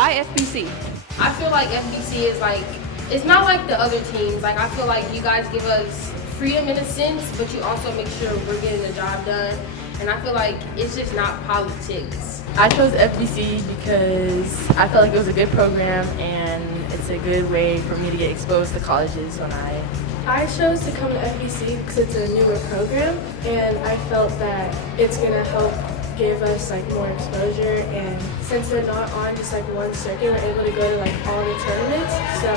Why FBC? I feel like FBC is like, it's not like the other teams. Like, I feel like you guys give us freedom in a sense, but you also make sure we're getting the job done. And I feel like it's just not politics. I chose FBC because I felt like it was a good program and it's a good way for me to get exposed to colleges when I chose to come to FBC because it's a newer program, and I felt that it's going to help give us like more exposure, and since they're not on just like one circuit, we're able to go to like all the tournaments, so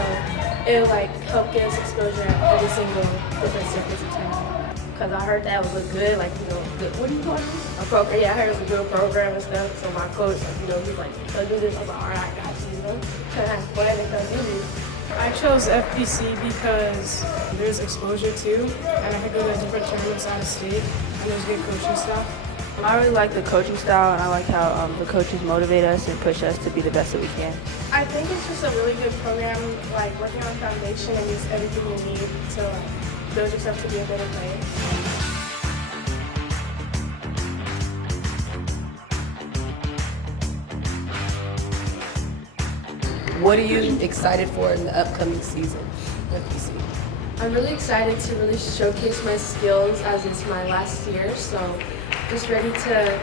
it'll like help get us exposure at every single different circuits of tournament. Because I heard that was a good, like, you know, good, what do you call it? A program. Yeah, I heard it was a good program and stuff. So my coach, you know, he's like, come do this. I was like, all right, I got you, you know. Trying to have fun and come do this. I chose FBC because there's exposure too, and I could go to different tournaments out of state, and there's good coaching staff. I really like the coaching style, and I like how the coaches motivate us and push us to be the best that we can. I think it's just a really good program, like working on foundation and just everything you need to like, build yourself to be a better player. What are you excited for in the upcoming season? FBC. I'm really excited to really showcase my skills as it's my last year, so just ready to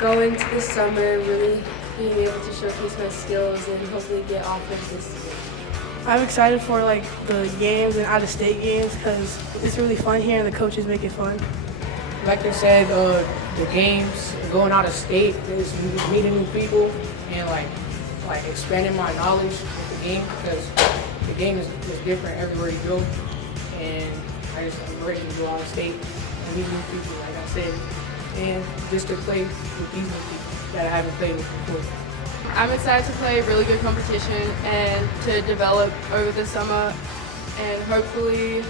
go into the summer really being able to showcase my skills and hopefully get offers this year. I'm excited for like the games and out-of-state games because it's really fun here and the coaches make it fun. Like they said, the games, going out of state, is meeting new people and like expanding my knowledge with the game, because the game is different everywhere you go, and I'm ready to go out of state and meet new people, like I said, and just to play with these new people that I haven't played with before. I'm excited to play really good competition and to develop over the summer and hopefully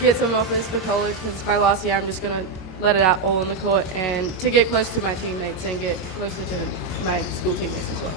get some offers for college, because by last year I'm just going to let it out all on the court and to get close to my teammates and get closer to my school teammates as well.